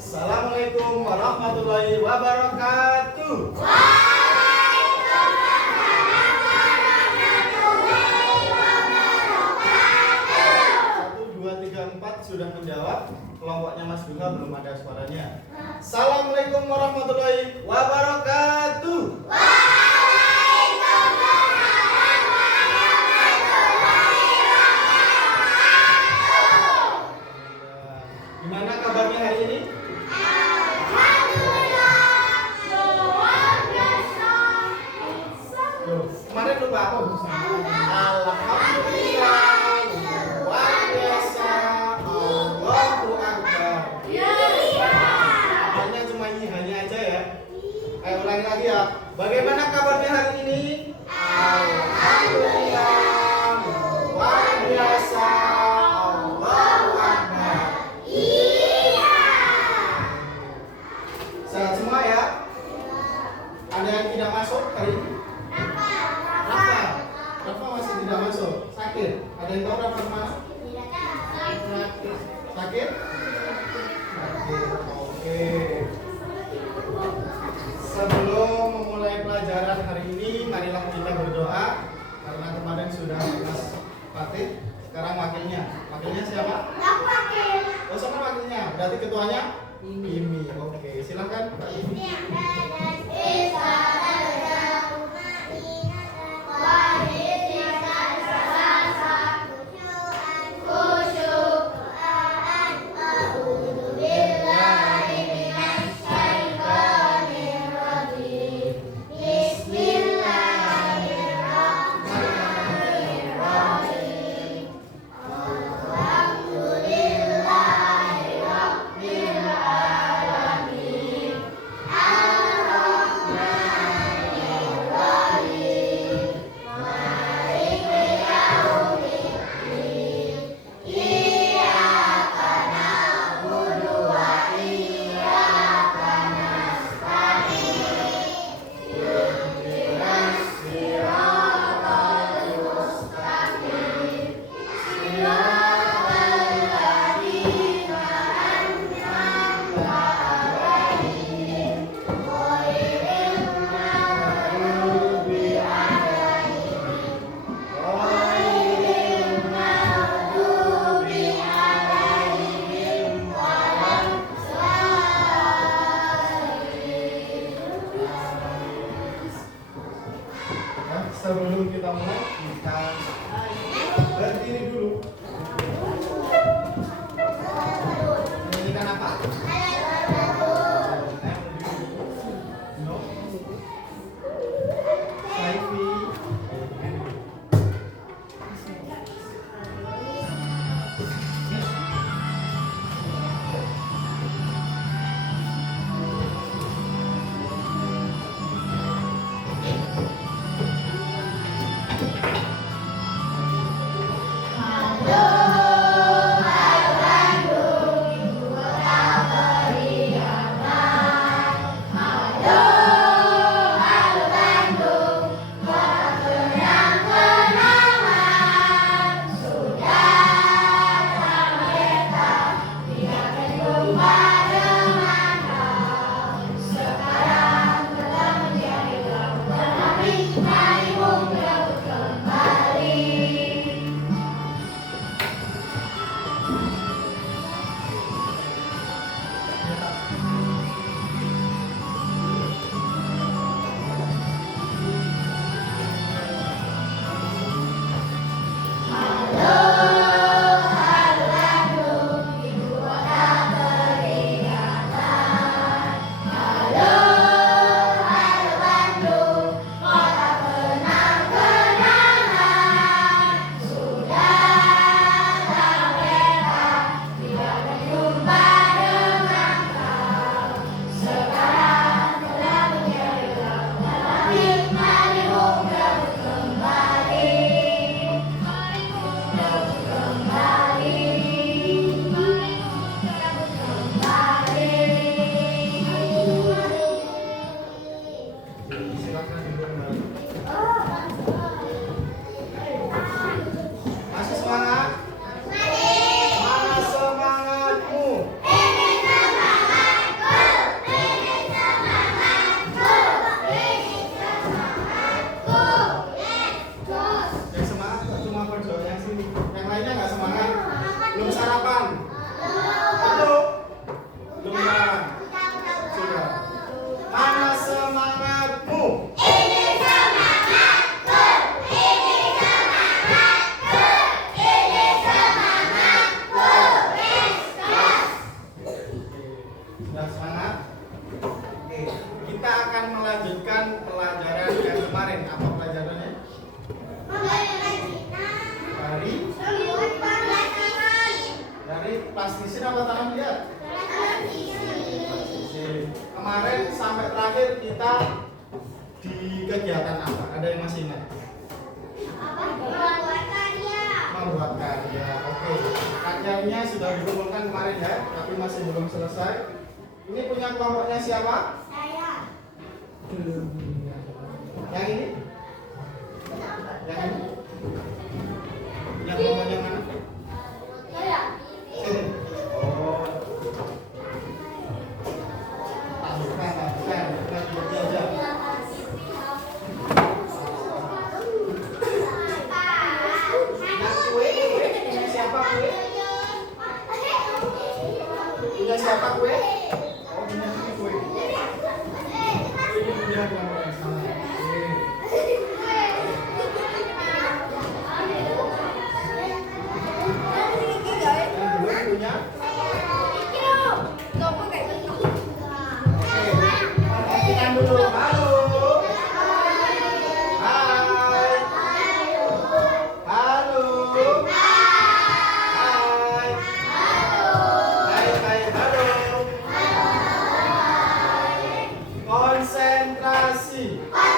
Assalamualaikum warahmatullahi wabarakatuh. Satu, dua, tiga, empat sudah menjawab. Kelompoknya Mas Bunga belum ada suaranya. Assalamualaikum warahmatullahi wabarakatuh. Gimana kabarnya hari ini? Kemarin lupa aku. Alhamdulillah. Luar biasa. Allahu Akbar. Hanya cuma ini hanya aja ya. Ayo ulangi lagi ya. Bagaimana kabarnya hari ini? Alhamdulillah. Luar biasa. Allahu Akbar. Sehat semua ya? Ada yang tidak masuk hari ini? Rafa masih tidak masuk. Sakit. Ada yang tahu Rafa kemana? Sakit? Oke. Sebelum memulai pelajaran hari ini, marilah kita berdoa. Karena kemarin sudah Mas Fatih. Sekarang wakilnya. Wakilnya siapa? Oh, sama wakilnya. Berarti ketuanya? Imi. Oke, silakan Mbak Imi. Sebelum kita mulai, kita berdiri dulu. Menyanyikan apa? No. Saifi. Halo, hai Bandung, ibu kota terakhir kita di kegiatan apa? Ada yang masih ingat? Membuat karya. Membuat karya. Oke. Karyanya sudah dikumpulkan kemarin ya, tapi masih belum selesai. Ini punya kelompoknya siapa? Saya. Yang ini? Yang ini? Punya kelompok yang mana? Saya. Sini. Oh. Bukan. Kita aja. Yang kue, punya siapa kue? Punya siapa kue? Oh, punya ini kue. Ini punya kelompok yang sama. Oke. Yang dulu punya. Perhatikan dulu. Halo. Hai. Halo. Hai. Hai, halo. Konsentrasi. Nah,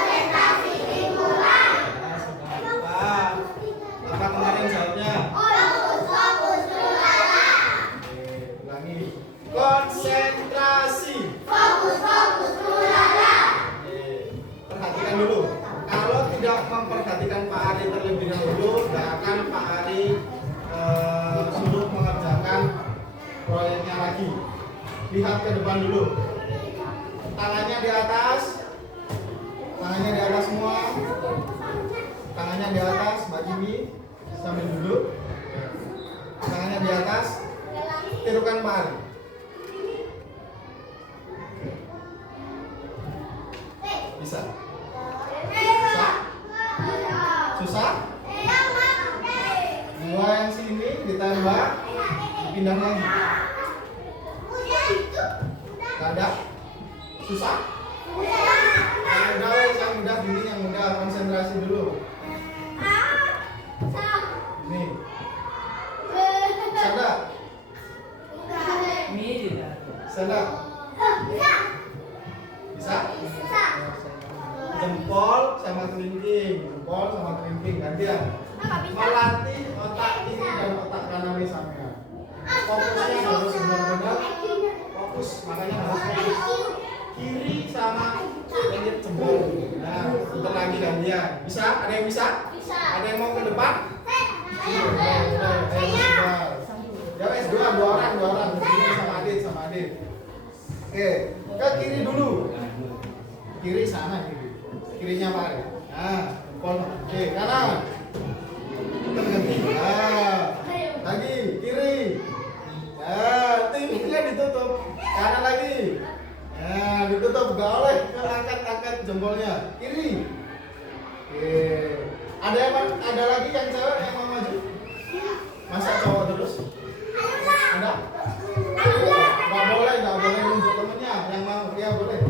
sudah. Apa kemarin jawabnya? Oke, ulangi. Konsentrasi. Perhatikan dulu. Kalau tidak memperhatikan Pak Ari terlebih dahulu, tidak akan Pak Ari suruh mengerjakan proyeknya lagi. Lihat ke depan dulu. Tangannya di atas. Tangannya di atas semua. Tangannya di atas, Mbak Jimmy sambil duduk. Tangannya di atas. Tirukan Pak Ari. Bisa? Susah? Susah? Dua yang sini ditambah, pindah lagi. Gak ada? Susah? Yang mudah gini, yang mudah konsentrasi dulu. Nih, sadar? Sadar? Bisa? Jempol sama kelingking, jempol sama kelingking gantian. Melatih otak kiri dan otak kanan sampean. Fokusnya harus benar-benar fokus, makanya harus fokus. Kiri sama pinggir jempol. Nah, putar lagi gantian. Bisa? Ada yang bisa? Ada yang mau ke depan? Ya wes dua orang. Ini sama Adit. Oke, ke kiri dulu. Kiri sana kiri. Kirinya Pak Ari. Nah, jempol. Oke, kanan. Ganti. Nah, lagi kiri. Nah, tingginya ditutup. Kanan lagi. Nah, ditutup. Gak boleh angkat jempolnya. Kiri. Oke. Ada lagi yang cewek yang mau maju? Masa cowok terus? Ada? Gak boleh nunjuk temennya. Yang mau, ya boleh.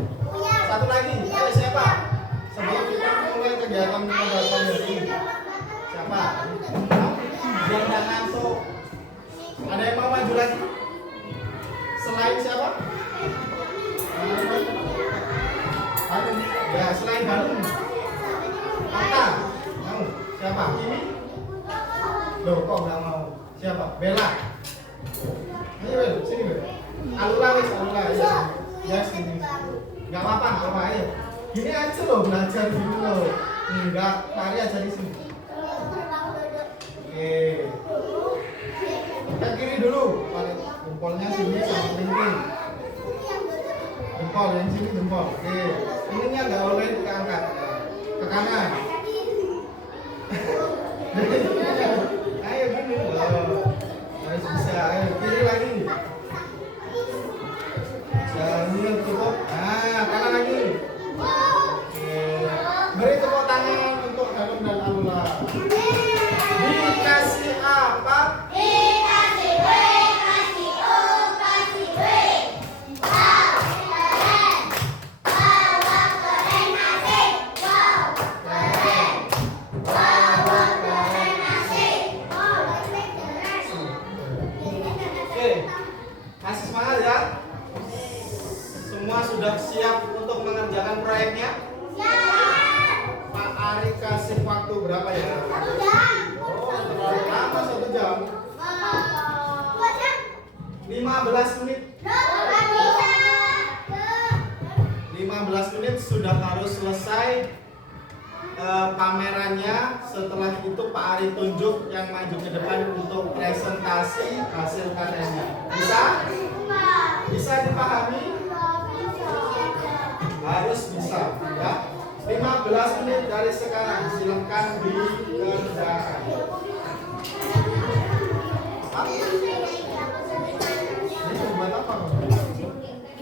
Satu lagi. Ayo siapa? Sebelum kita mulai kegiatan pembahasan ini. Siapa? Biar nggak ngantuk. Ada yang mau maju lagi? Selain siapa? Hanum. Ya, selain Hanum. Ata. Mau? Siapa? Ini? Loh, kok nggak mau? Siapa? Bella. Ayo, Bel, sini, Bel. Alula. Ya, sini. Nggak apa-apa, ayo. Gini aja loh, belajar gitu loh. Enggak, Mari aja di sini. Oke. Kita kiri dulu. Pakai jempolnya sini sama kelingking. Jempol yang sini jempol. Oke. Ininya nggak boleh diangkat. Ke kanan. Ayo gini. Harus bisa. Ayo kiri lagi. Jangan cukup. Nah, kanan lagi. Beri tepuk tangan untuk Hanum dan Alula. Dikasih apa? Dikasih W, kasih O, kasih W. Wow, keren. Wow, keren asik. Wow, keren. Wow, keren asik. Wow, keren. Oke, masih semangat ya? Semua sudah siap untuk mengerjakan mengerjakan proyeknya? Pak Ari kasih waktu berapa ya? 1 jam. Oh, terlalu lama 1 jam. 15 menit. 15 menit sudah harus selesai pamerannya. Setelah itu Pak Ari tunjuk yang maju ke depan untuk presentasi hasil karyanya. Bisa? Bisa dipahami? Harus bisa, ya. 15 menit dari sekarang, silakan dikerjakan. Ini buat apa?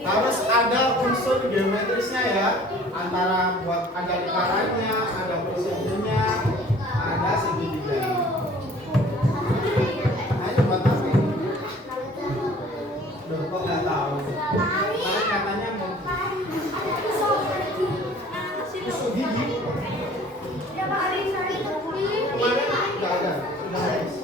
Harus ada unsur geometrisnya ya, antara buat ada lingkarannya, ada persegininya, ada segitiganya. Ayo buat apa ini? Loh, kok nggak tahu? Karena katanya mau tusuk gigi. Kemarin nggak ada, sudah habis.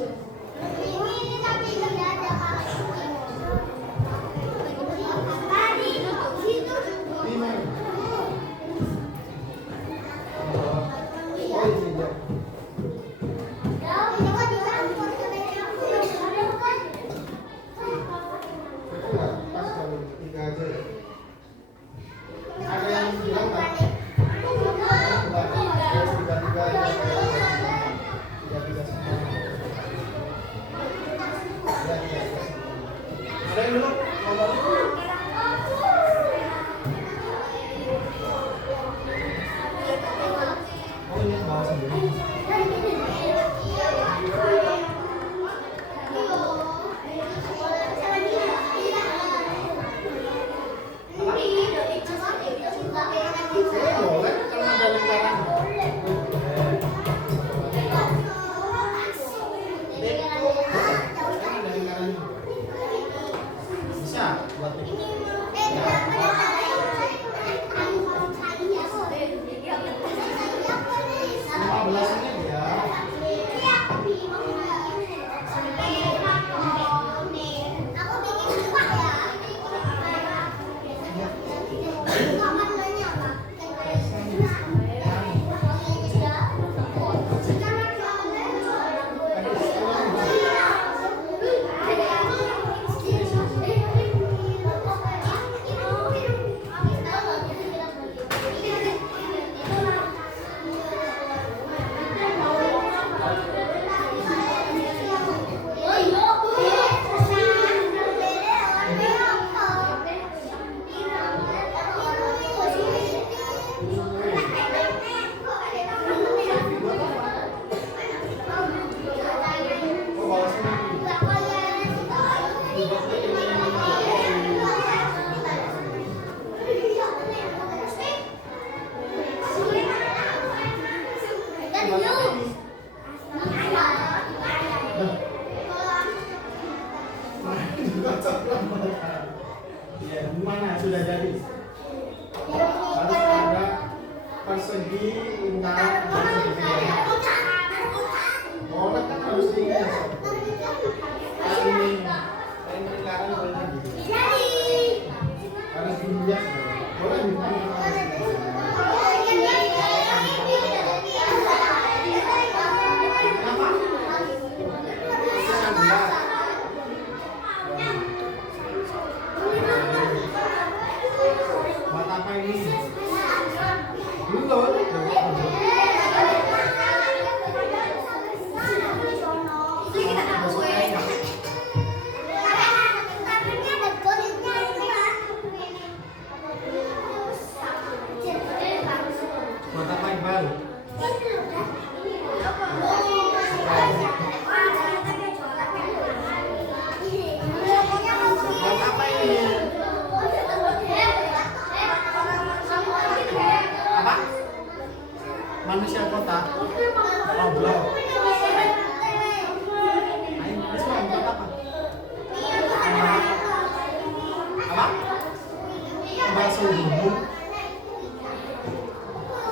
Ya, gimana? Sudah jadi? Harus ada persegi, lingkaran, dan segitiga. Boleh kan harus dihias. Ini lingkaran boleh gitu. Harus dihias. Boleh apa ini? Belum. Buat apa yang baru? Buat apa ini? Apa? Manusia kota. Oh, belum. Ini semua buat apa? Apa? Bakso bumbu.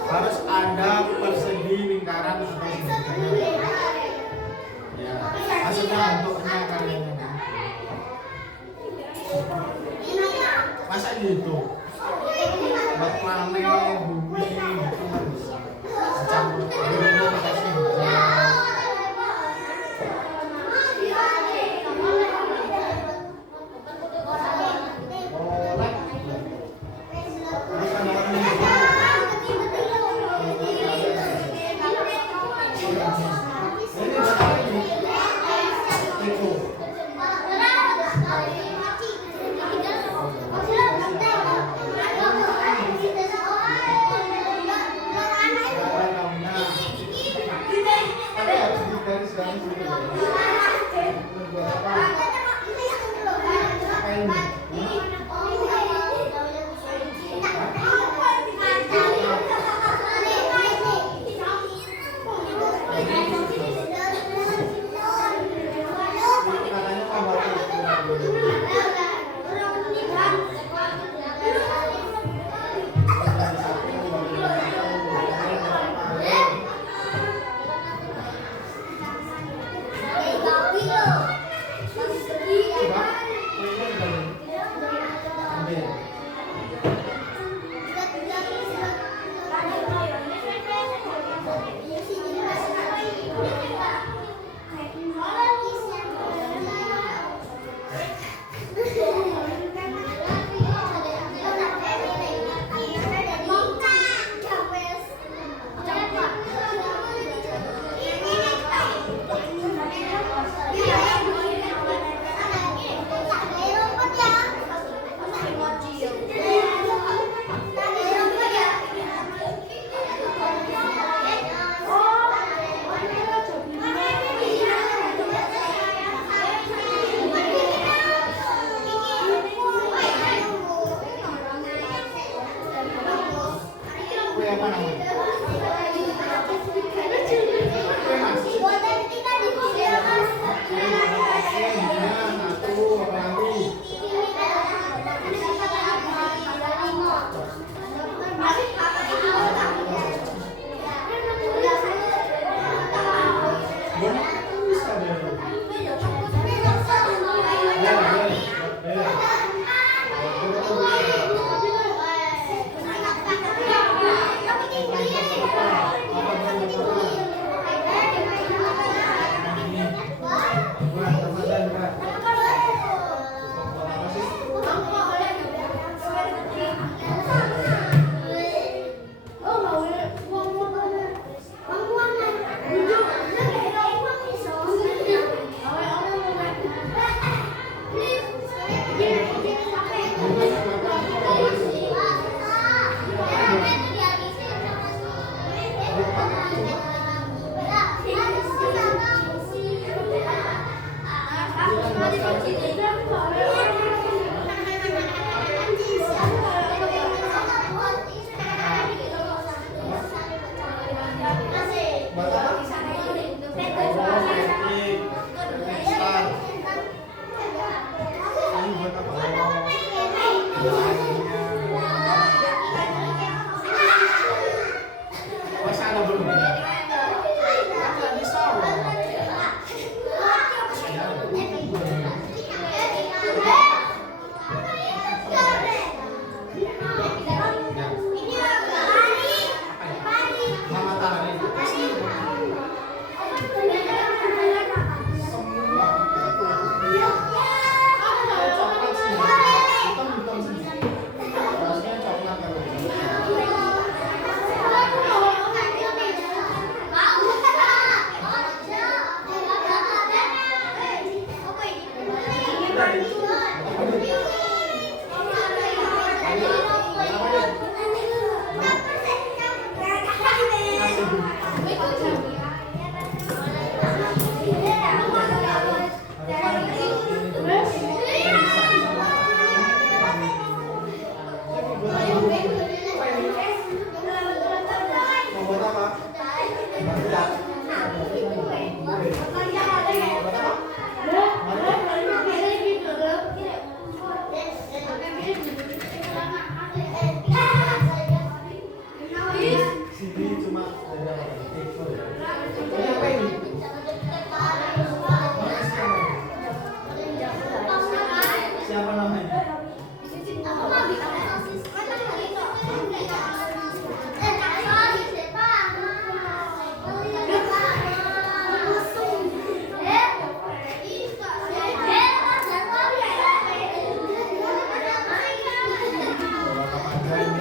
Harus ada persegi, lingkaran, atau segitiga. Ya, maksudnya untuk karyanya. Masa gitu? buat rame bumi gitu campur dulu dikasih hujan.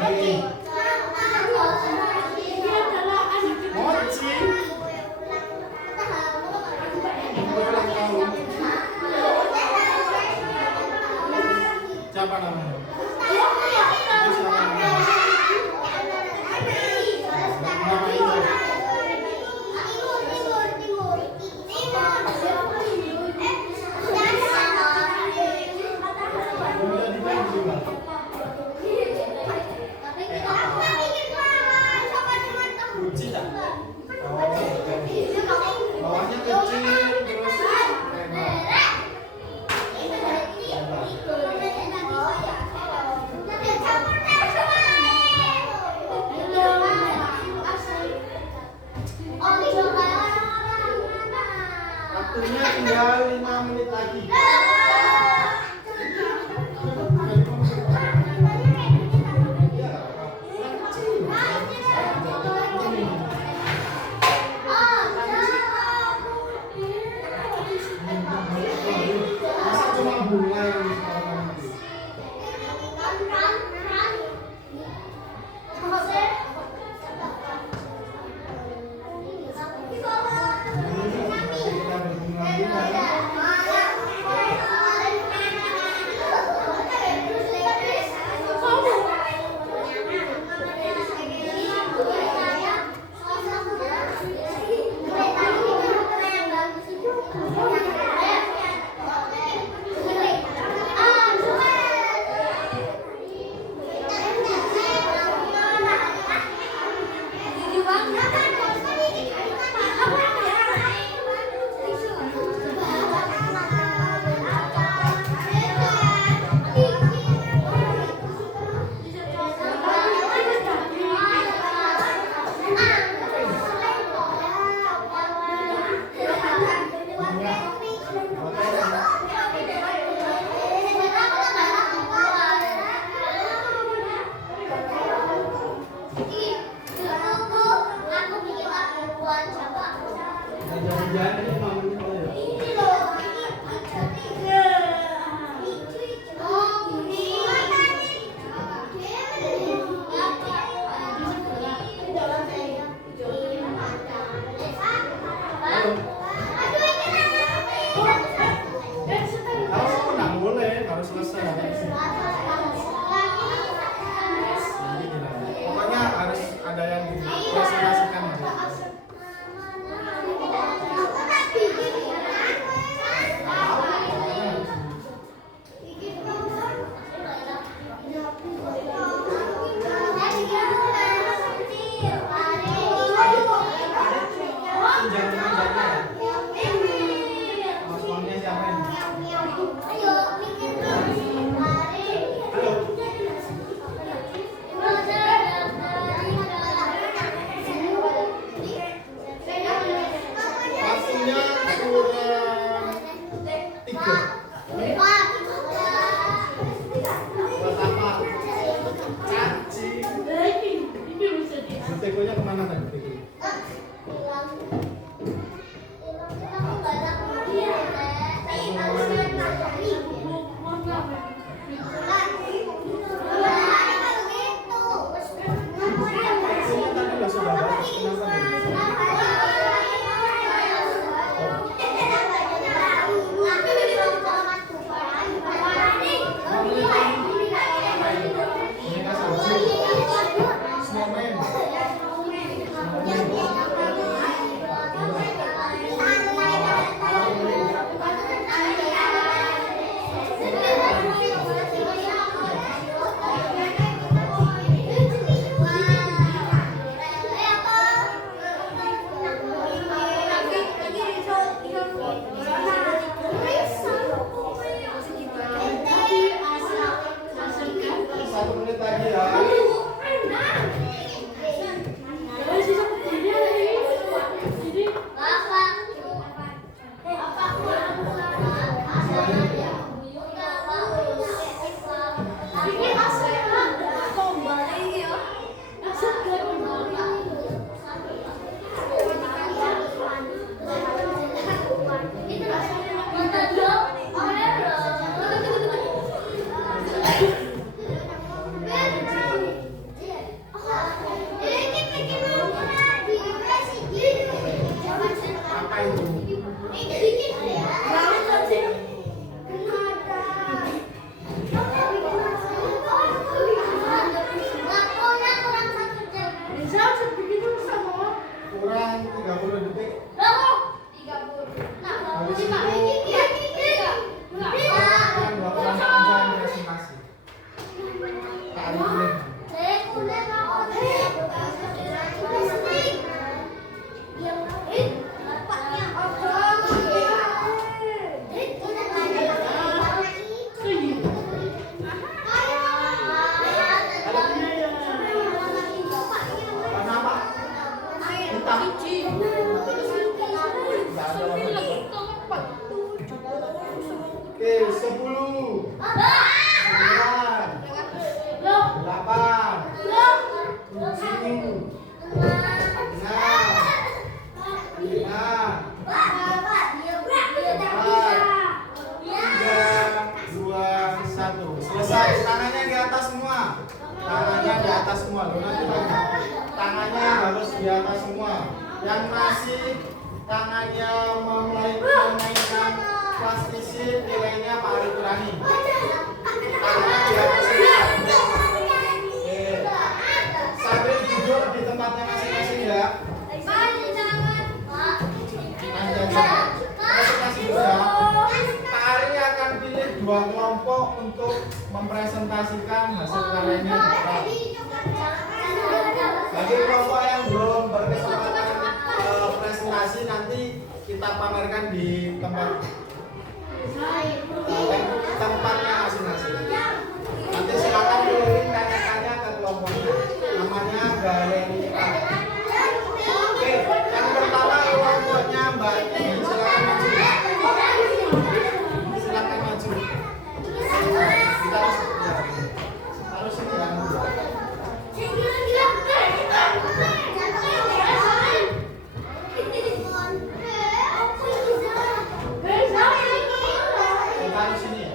Mochi. Ulang tahun. Siapa namanya? Nama itu. Udah dimain juga. Guci tak? Bawahnya kecil terus lebar. Ari pilih. Warna apa? Hitam. Nggak ada warna hitam. Oke, 10, 9, 8, 7, 6, 5, 4, 3, 2, 1. Selesai. Tangannya di atas semua. Tangannya di atas semua. Loh, nanti bagi. Tangannya harus di atas semua. Yang masih tangannya memulai memainkan plastisir, nilainya Pak Ari kurangi. Tangannya di atas semua. Oke. Sambil duduk di tempatnya masing-masing ya. Masing-masing ya. Pak Ari akan pilih 2 kelompok untuk mempresentasikan hasil karyanya di depan. Bagi kelompok yang belum berkesempatan presentasi, nanti kita pamerkan di tempatnya masing-masing. Nanti silakan keliling tanya-tanya ke kelompoknya. Namanya galeri A. Oke, yang pertama kelompoknya Mbak Ini. Silakan maju. Silakan maju. Kita harus ini ya. Kita harus ini ya.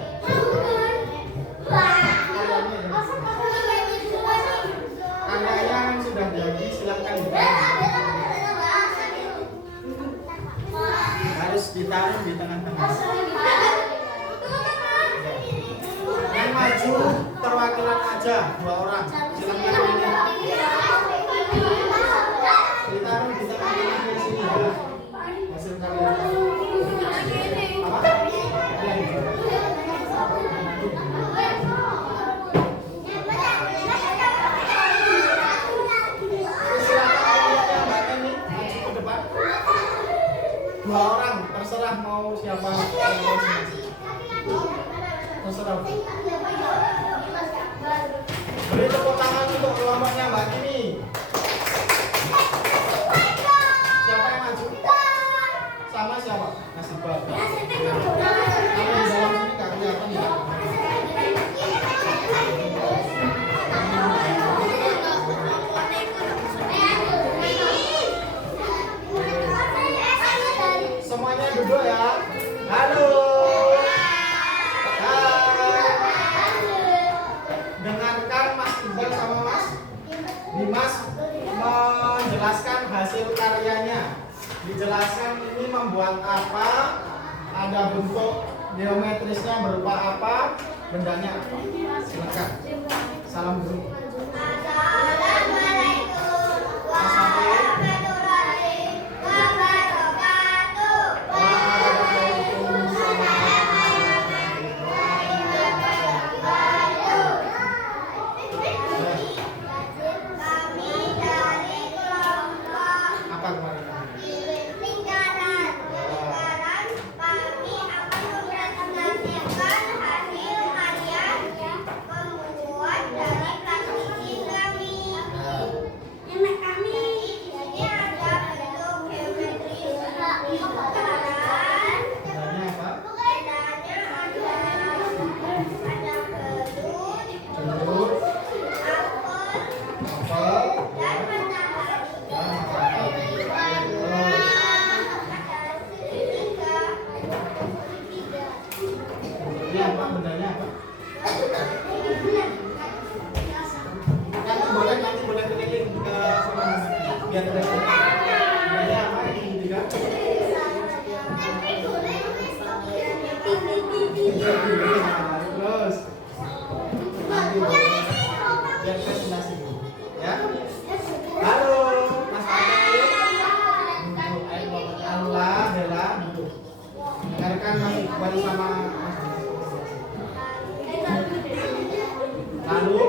Karyanya yang sudah jadi silakan harus ditaruh di tengah-tengah. Yang maju perwakilan aja 2 orang. Silakan ini. Ditaruh di tengah-tengah di sini ya. Hasil karya. Apa? Dua orang, terserah mau siapa. Terserah. Beri tepuk tangan untuk kelompoknya Mbak Kini. Siapa yang maju? Sama siapa? Nasib baik. Kalau di dalam sini nggak kelihatan ya. Semuanya duduk ya. Halo. Dengarkan Mas Iqbal sama Mas Dimas menjelaskan hasil karyanya. Dijelaskan ini membuat apa, ada bentuk geometrisnya berupa apa, bendanya apa. Silakan. Salam dulu. Terus biar presentasi ya. Halo Mas Adil, duduk. Allah Bella duduk. Dengarkan Mas Iqbal sama Mas. Lalu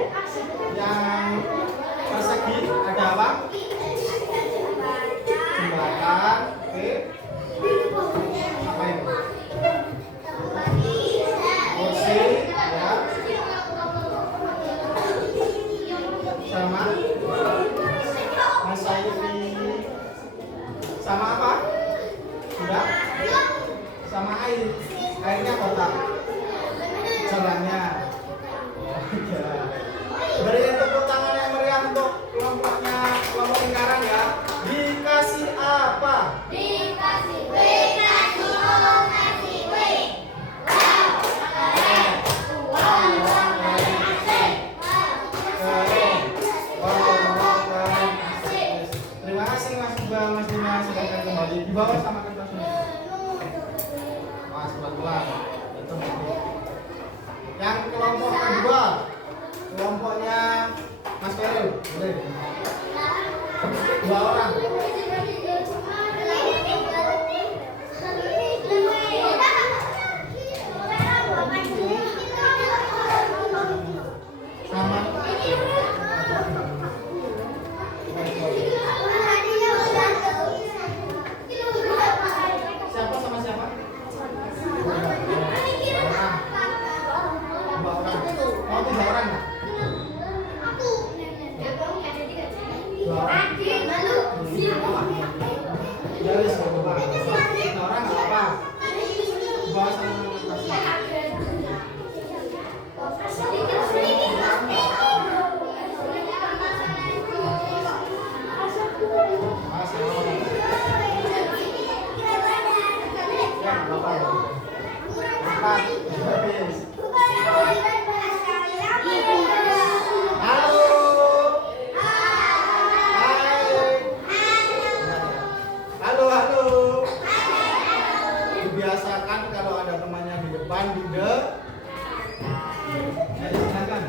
Cheryl, boleh. 2 orang. Sama. Siapa sama siapa? 2 orang. 2 orang. Mau 3 orang nggak? 2 orang. Ya wis, nggak apa-apa. 3 orang nggak apa-apa. 2 sama biasakan kalau ada temannya di depan di silakan.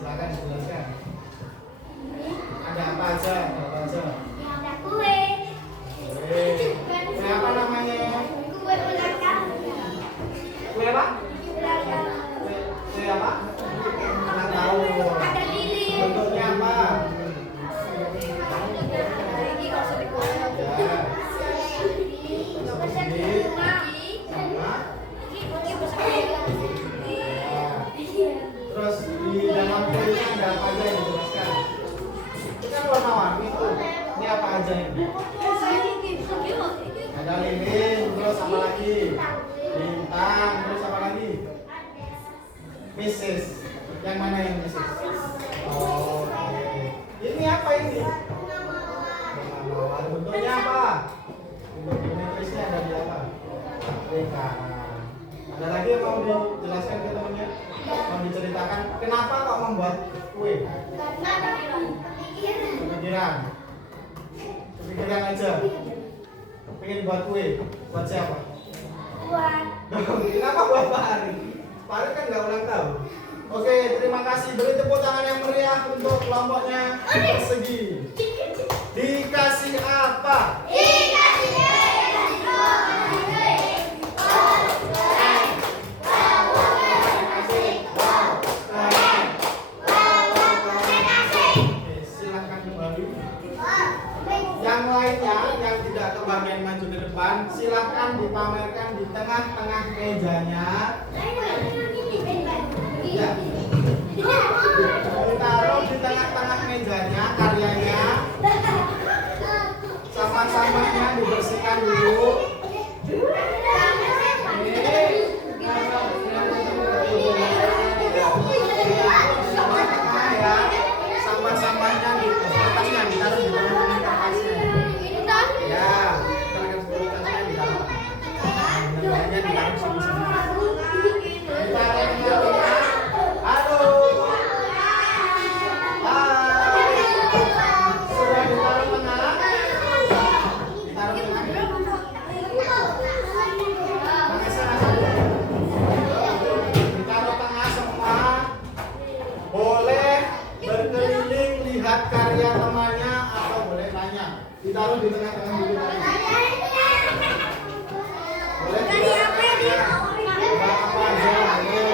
Silakan dijelaskan. Ada apa aja? Ada apa aja? Kue apa namanya? Kue apa? Kue apa? Nggak tahu. Bentuknya apa? Terus di dalam kuenya ada apa aja yang dijelaskan? Ini kan warna-warni tuh. Ini apa aja ini? Ada lilin, terus apa lagi? Bintang, terus apa lagi? Missis. Yang mana yang missis? Oh, oke. Ini apa ini? Mawar. Bentuknya apa? Bentuk geometrisnya ada di apa? Lingkaran. Ada lagi yang mau dijelaskan ke temannya? Mau diceritakan kenapa kok membuat kue? Kepikiran aja. Pengen buat kue. Buat siapa? Kenapa buat Pak Ari? Pak Ari kan nggak ulang tahun. Oke, terima kasih. Beri tepuk tangan yang meriah untuk kelompoknya persegi. Dikasih apa? Yang lainnya yang tidak kebagian maju ke depan, silahkan dipamerkan di tengah-tengah mejanya. Ya. Ditaruh di tengah-tengah mejanya karyanya. Sampah-sampahnya dibersihkan dulu. Sampah-sampahnya di kertasnya ditaruh di tengah-tengah kertasnya. Ya, kertasnya ditaruh. Nilainya ditaruh sini-sini. Ditaruh tengah-tengah. Halo. Hai. Sudah ditaruh tengah. Ditaruh tengah. Pakai sana satu. Ditaruh tengah semua. Boleh berkeliling lihat karya temannya atau boleh tanya. Ditaruh di tengah-tengah dulu. Boleh karya apa aja? Apa aja? Ayo.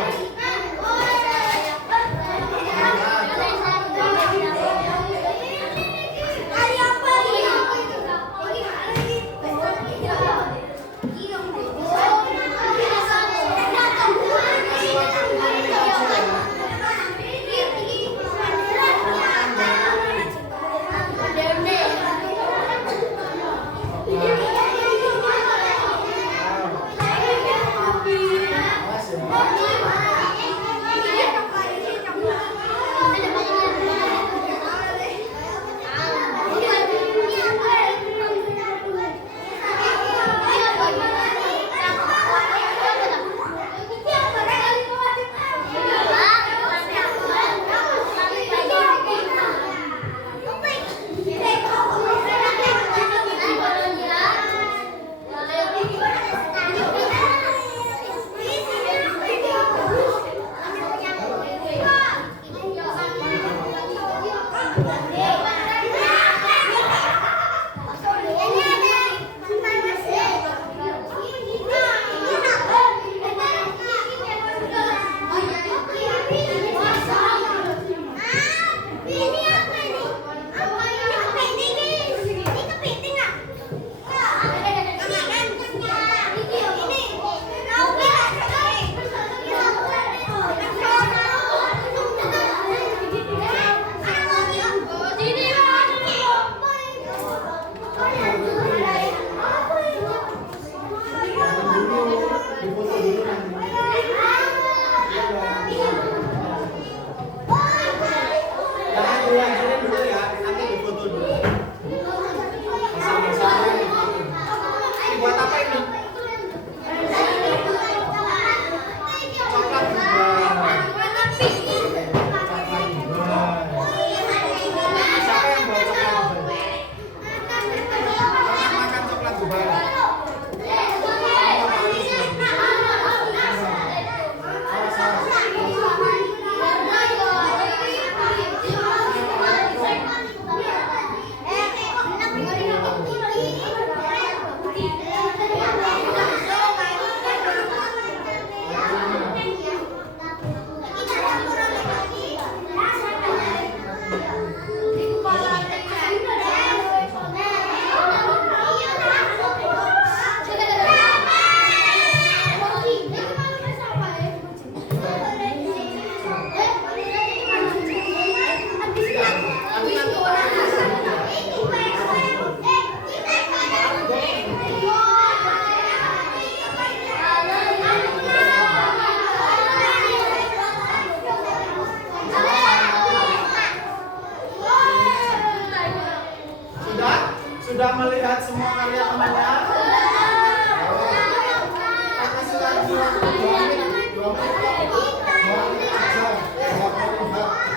Sudah melihat semua karya temannya? Kasih lagi waktu 2 menit. 2 menit. 2 menit aja. Nggak perlu lihat.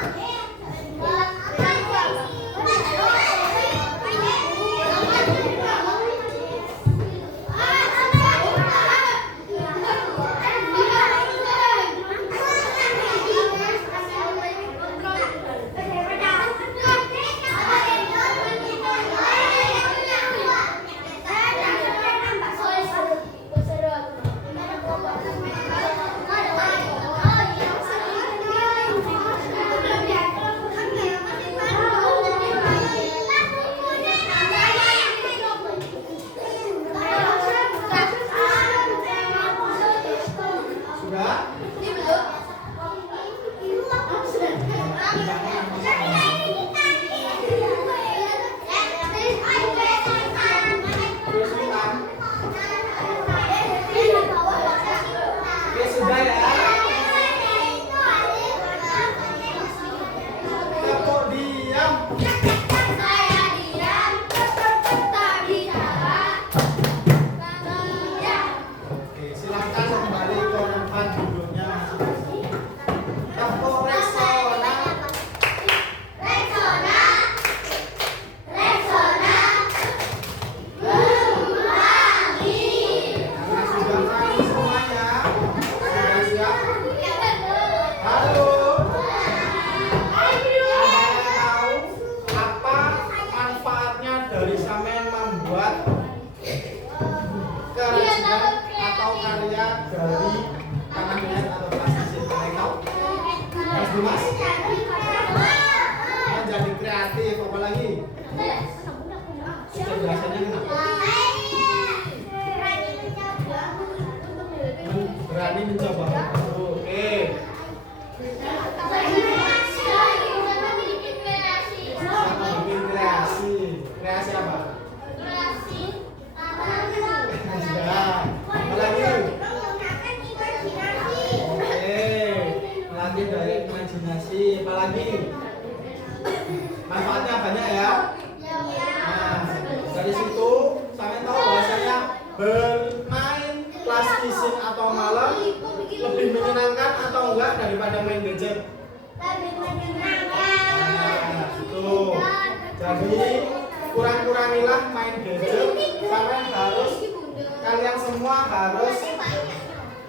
Menjadi kreatif, apa lagi? Kecerdasannya kenapa? Berani mencoba. Oke. Bikin kreasi. Kreasi apa? Apa lagi? Oke. Dari imajinasi, apa lagi? Manfaatnya banyak ya. Nah, dari situ sampai tahu bahwasanya bermain plastisin atau malam lebih menyenangkan atau enggak daripada main gadget. Nah, itu. Jadi kurang-kurangilah main gadget. Kalian semua harus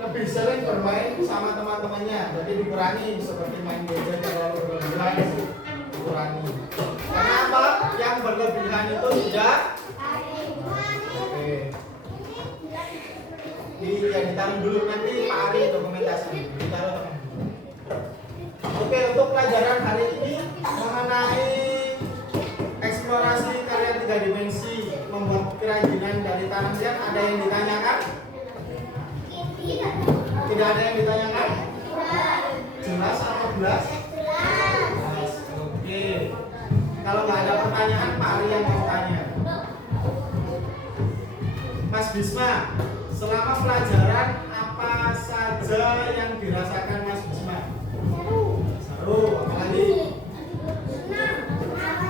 lebih sering bermain sama teman-temannya. Jadi dikurangi seperti main gadget terlalu berlebihan, dikurangi. Karena apa? Yang berlebihan itu sudah oke. Ditaruh dulu, nanti Pak Ari dokumentasi. Ditaruh teman. Oke, untuk pelajaran hari ini mengenai eksplorasi karya 3 dimensi membuat kerajinan dari tanah liat, ada yang ditanyakan? Tidak ada yang ditanyakan? Jelas atau belas? Jelas. Oke. Kalau nggak ada pertanyaan, Pak Ari yang mau tanya. Mas Bisma, selama pelajaran apa saja yang dirasakan Mas Bisma? Seru. Apa lagi?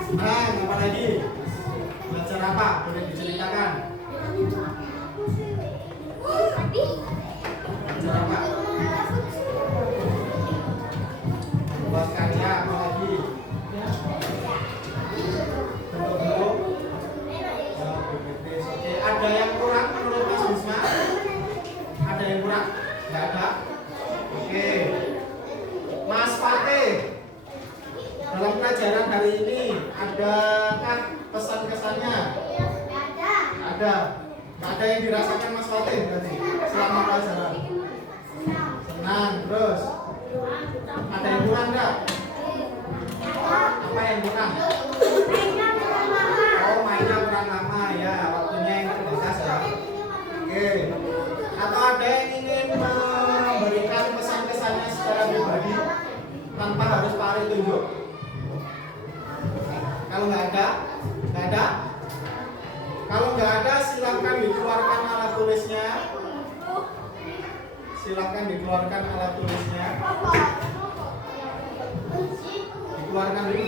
Senang. Apa lagi? Belajar apa? Boleh diceritakan? Belajar apa? Buat karya apa lagi? Bentuk-bentuk. Oke, ada yang kurang menurut Mas Bisma? Ada yang kurang? Tidak ada? Oke. Mas Fatih, dalam pelajaran hari ini adakah pesan-kesannya? Ada. Ada yang dirasakan Mas Fatih berarti selama pelajaran? Senang. Terus ada yang kurang enggak? Apa yang kurang? Oh, mainnya kurang lama ya, waktunya yang terbatas ya. Oke. Atau ada yang ingin memberikan pesan-kesannya secara pribadi tanpa harus Pak Ari tunjuk? Kalau nggak ada? Nggak ada? Kalau nggak ada, silakan dikeluarkan alat tulisnya. Silakan dikeluarkan alat tulisnya. Dikeluarkan dulu.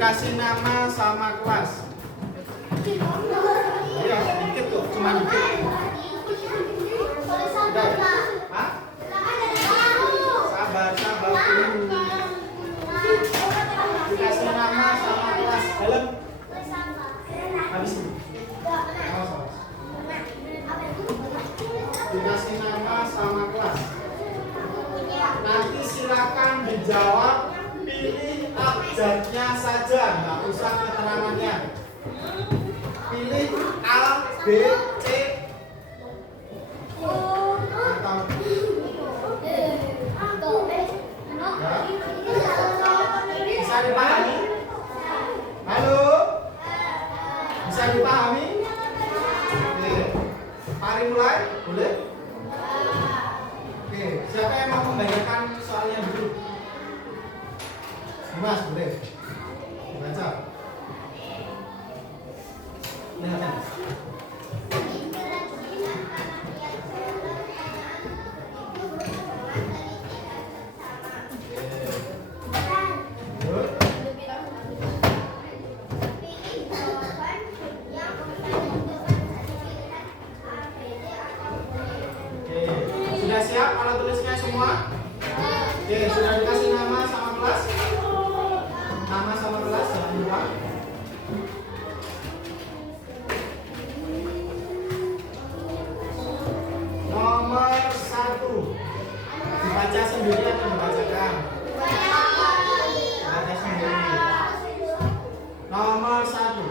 dikasih nama sama kelas. Iya, dikit kok, cuma dikit. Hah? Sabar, sabar. Dikasih nama sama kelas. Dalam. Habis ini. Dikasih nama sama kelas. Nanti silakan dijawab, pilih abjadnya saja, nggak usah keterangannya. Pilih A, B, C, atau bisa dipahami? Halo? Bisa dipahami? Oke. Mari mulai, boleh? Oke, siapa yang mau membacakan soalnya dulu? Mas, boleh? Baca. Lihat. Sudah siap alat tulisnya semua? Oke, sudah dikasih nama sama kelas? Nama sama kelas, jangan lupa. Nomor 1. Dibaca sendiri atau dibacakan? Baca sendiri. Nomor 1.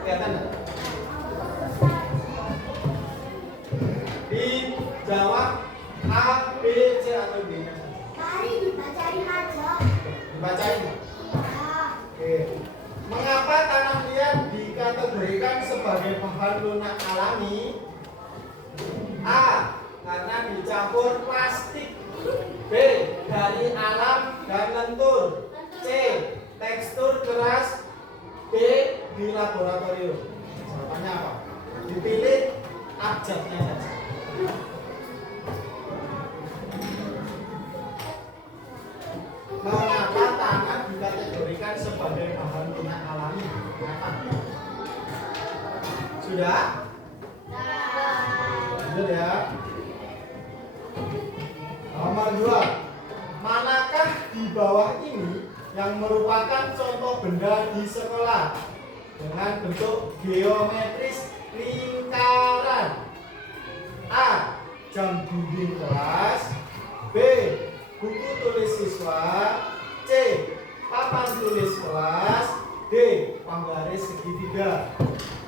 Kelihatan nggak? Dijawab A, B, C atau D nya. Mari dibacain aja. Dibacain. Oke. Mengapa tanah liat dikategorikan sebagai bahan lunak alami? A. Karena dicampur plastik. B. Dari alam dan lentur. C. Tekstur keras. D. Di laboratorium. Jawabannya apa? Dipilih abjadnya saja. Mengapa tanah dikategorikan sebagai bahan lunak alami? Mengapa? Sudah? Lanjut ya. Nomor 2. Manakah di bawah ini yang merupakan contoh benda di sekolah dengan bentuk geometris lingkaran? A. Jam dinding kelas. B. Buku tulis siswa. C. Papan tulis kelas. D. Penggaris segitiga.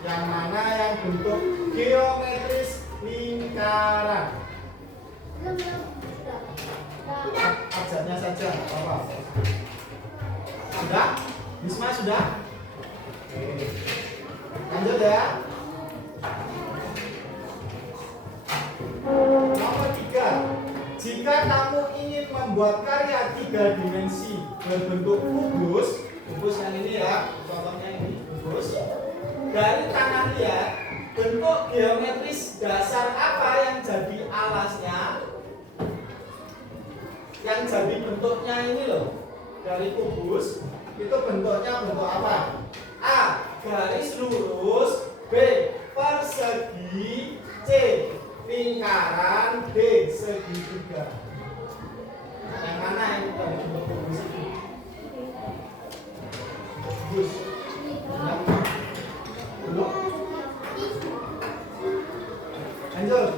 Yang mana yang bentuk geometris lingkaran? Abjadnya saja, apa? Sudah? Bisma sudah? Oke. Lanjut ya. Nomor 3. Jika kamu ingin membuat karya 3 dimensi berbentuk kubus, kubus yang ini ya, contohnya ini kubus, dari tanah liat, bentuk geometris dasar apa yang jadi alasnya? Yang jadi bentuknya ini loh, dari kubus itu bentuknya bentuk apa? A. Garis lurus. B. Persegi. C. Lingkaran. D. Segitiga. Yang mana yang dari bentuk kubus itu? Kubus. Ya. Belum? Lanjut.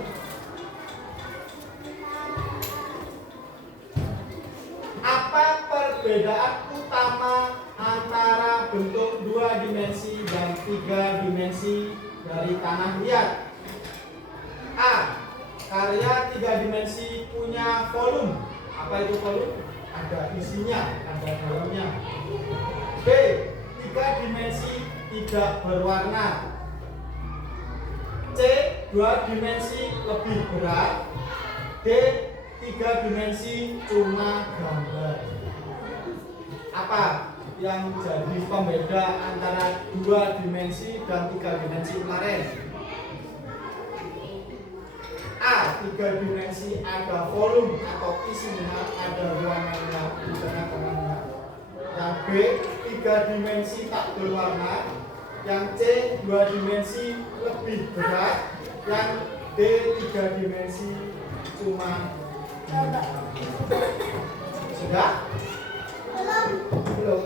Apa perbedaan utama antara bentuk 2 dimensi dan 3 dimensi dari tanah liat? A. Karya 3 dimensi punya volume. Apa itu volume? Ada isinya, ada dalamnya. B. 3 dimensi tidak berwarna. C. 2 dimensi lebih berat. D. 3 dimensi cuma gambar. Apa? yang jadi pembeda antara 2 dimensi dan 3 dimensi kemarin? A. 3 dimensi ada volume atau isinya, ada ruangannya, di tengah-tengahnya. Yang B. 3 dimensi tak berwarna. Yang C. 2 dimensi lebih berat. Yang D. 3 dimensi cuma. Sudah? Belum?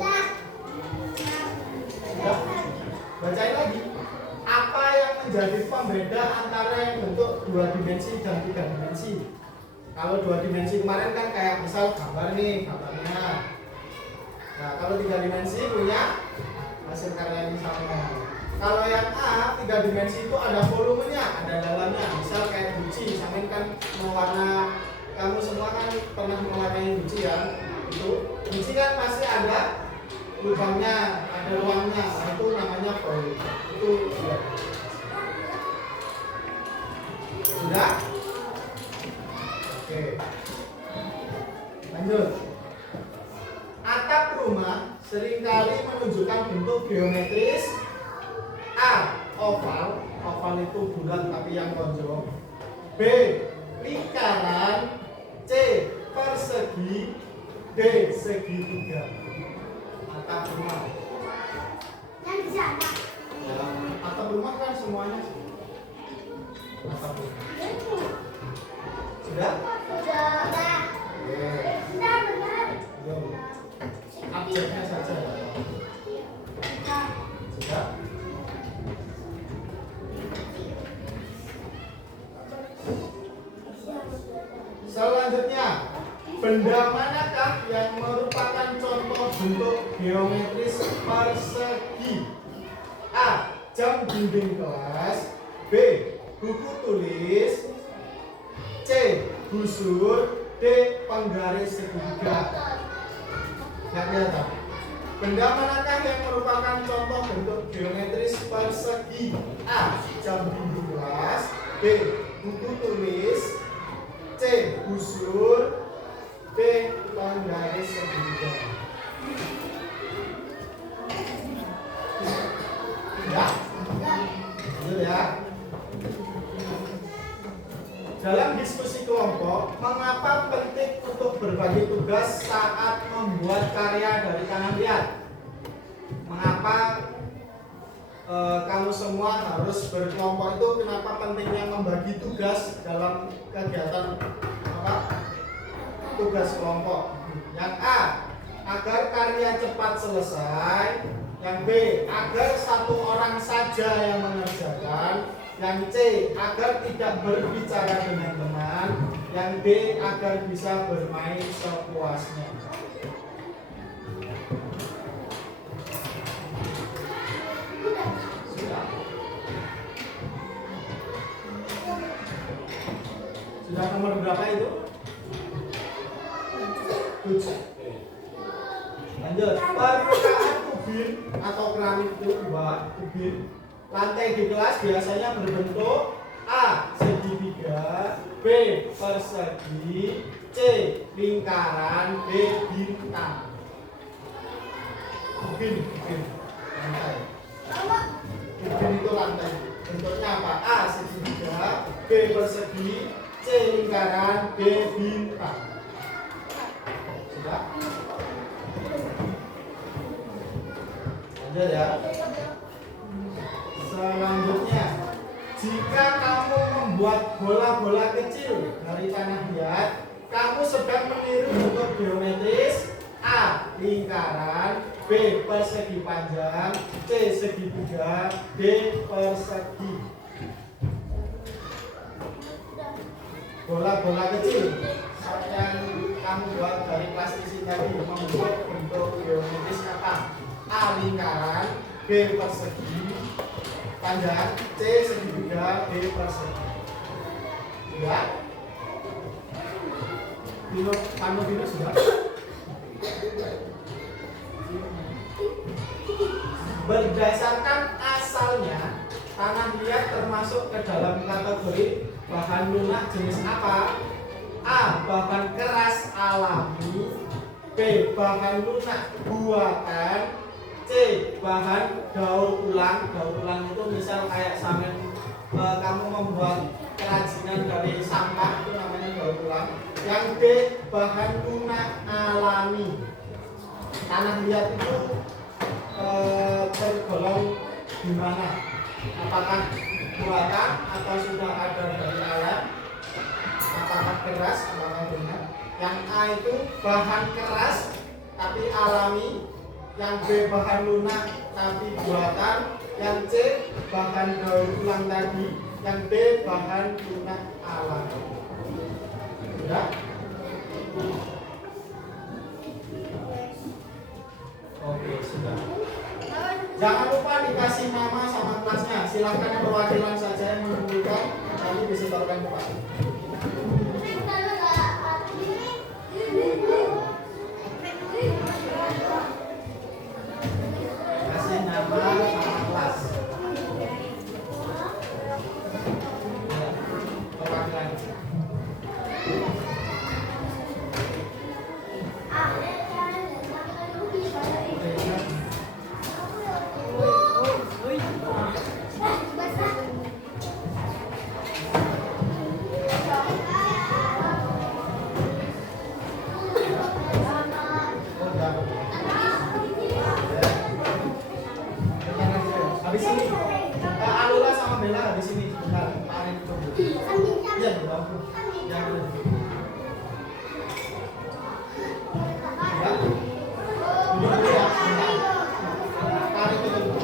Sudah? Bacain lagi. Apa yang menjadi pembeda antara yang bentuk 2 dimensi dan 3 dimensi? Kalau 2 dimensi kemarin kan kayak misal gambar nih, gambarnya. Nah, kalau 3 dimensi punya hasil karya yang sama. Kalau yang A, 3 dimensi itu ada volumenya, ada dalamnya. Misal kayak guci, sampean kan mewarna, kamu semua kan pernah mewarnai guci ya. Itu guci kan pasti ada lubangnya, ada ruangnya. Nah, itu namanya volume. Itu ya. Sudah? Oke. Lanjut. Atap rumah seringkali menunjukkan bentuk geometris. A. Oval. Oval itu bulat tapi yang tonjol. B. Lingkaran. C. Persegi. D. Segitiga. Atap rumah. Yang di sana. Ya, atap rumah kan semuanya atap rumah. Sudah? Sudah. Oke. Benar. Belum. Abjeknya saja. Sudah? Selanjutnya, benda manakah yang merupakan contoh bentuk geometris persegi? A. Jam dinding kelas. B. Buku tulis. C. Busur. D. Penggaris segitiga. Nggak kelihatan. Benda manakah yang merupakan contoh bentuk geometris persegi? A. Jam dinding kelas. B. Buku tulis. C. Busur. D. Penggaris segitiga. Ya? Lanjut ya. Dalam diskusi kelompok, mengapa penting untuk berbagi tugas saat membuat karya dari tangan liat? Mengapa kamu semua harus berkelompok itu? Kenapa pentingnya membagi tugas dalam kegiatan apa? Tugas kelompok. Yang A, agar karya cepat selesai. Yang B, agar satu orang saja yang mengerjakan. Yang C, agar tidak berbicara dengan teman. Yang D, agar bisa bermain sepuasnya. Sudah nomor berapa itu? 7. Lanjut. Permukaan kubin atau keramik itu kubin lantai di kelas biasanya berbentuk A. Segitiga. B. Persegi. C. Lingkaran. D. Bintang. Kubin lantai. Kubin itu lantai. Bentuknya apa? A. Segitiga. B. Persegi. C. Lingkaran. D. Bintang. Sudah? Lanjut ya. Selanjutnya, jika kamu membuat bola-bola kecil dari tanah liat, kamu sedang meniru bentuk geometris. A. Lingkaran. B. Persegi panjang. C. Segitiga. D. Persegi. Bola-bola kecil yang kamu buat dari plastik tadi membuat bentuk geometris apa? A. Lingkaran. B. Persegi panjang. C. Segitiga. D. Persegi. Ya. Pano sudah. Berdasarkan asalnya, tanah liat termasuk ke dalam kategori bahan lunak jenis apa? A. Bahan keras alami. B. Bahan lunak buatan. C. Bahan daur ulang. Daur ulang itu misal kayak sampai kamu membuat kerajinan dari sampah, itu namanya daur ulang. Yang D. Bahan lunak alami. Tanah liat itu tergolong di mana? Apakah buatan atau sudah ada dari alam? Apakah keras? Apakah benar? Yang A itu bahan keras tapi alami. Yang B bahan lunak tapi buatan. Yang C bahan daur ulang tadi. Yang D bahan lunak alami. Ya? Oke, sudah. Jangan lupa dikasih nama sama kelasnya. Silahkan yang perwakilan saja yang menunjukkan, nanti disetorkan ke Pak. Kasih nama sama kelas. Ya, perwakilan. Habis ini, Alula sama Bella habis ini. Bentar, Pak Arif tunggu. Iya, di bawah. Ya, boleh. Ya. Duduk dulu ya, bentar. Pak Arif tunggu.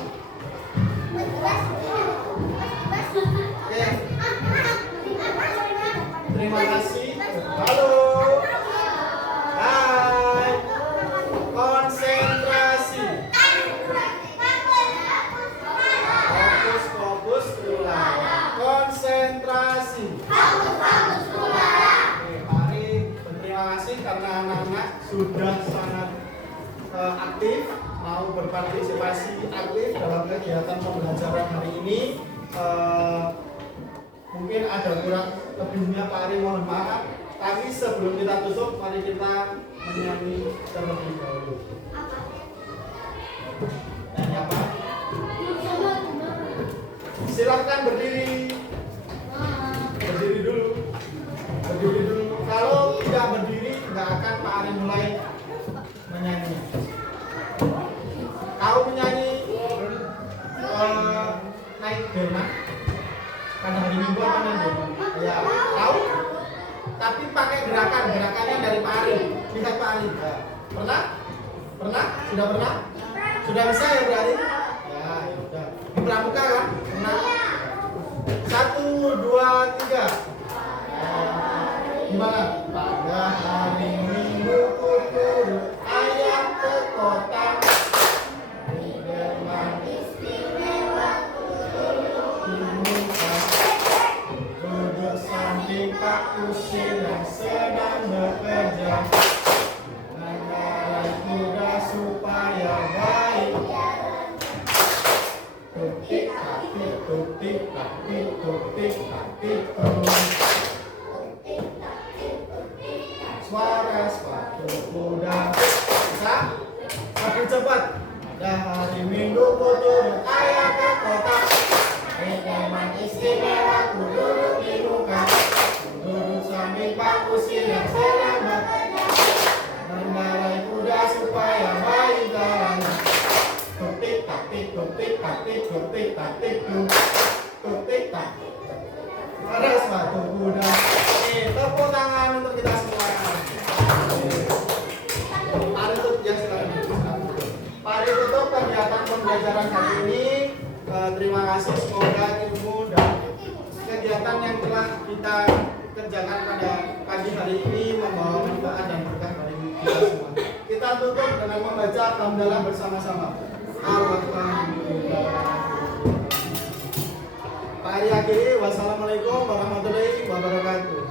Oke. Terima kasih. Halo. Hai. Konsentrasi. Fokus ulang. Konsentrasi. Oke, mari berterima kasih karena anak-anak sudah sangat aktif, mau berpartisipasi aktif dalam kegiatan pembelajaran hari ini. Mungkin ada kurang lebihnya Pak Ari, mohon maaf. Tapi sebelum kita tutup, mari kita menyanyi terlebih dahulu. Nyanyi apa? Silakan berdiri. Berdiri dulu. Berdiri dulu. Kalau tidak berdiri, nggak akan Pak Ari mulai menyanyi. Kau menyanyi naik delman? Pada hari Minggu apa Minggu? Ya, tahu? Tapi pakai gerakannya dari Pak Ari. Lihat Pak Ari. Ya. Pernah? Pernah? Sudah pernah? Sudah bisa ya berarti? Ya, sudah. Di pramuka kan? Pernah? 1, 2, 3. Gimana? Pada hari Minggu ku turut ayah ke kota. Delman istimewa ku duduk di muka. Duduk samping Pak Kusin yang sedang bekerja. Mengendarai kuda supaya baik. Tutik taktik tutik taktik tutik taktik suara sepatu kuda. Bisa? Makin cepat. Pada hari Minggu ku turut ayah ke kota. Delman istimewa ku duduk di muka. Duduk samping Pak Kusin yang sedang bekerja. Mengendarai kuda supaya baik jalannya. Tutik taktik tutik taktik tutik taktik tutik taktik. Ada sepatu kuda. Tepuk tangan untuk kita semua. Mari tutup ya, silakan. Mari tutup kegiatan pembelajaran hari ini. Terima kasih, semoga ilmu dan kegiatan yang telah kita kerjakan pada pagi hari ini membawa manfaat dan berkah bagi kita semua. Kita tutup dengan membaca alhamdulillah bersama-sama. Alhamdulillah. Pak Ari akhiri, wassalamualaikum warahmatullahi wabarakatuh.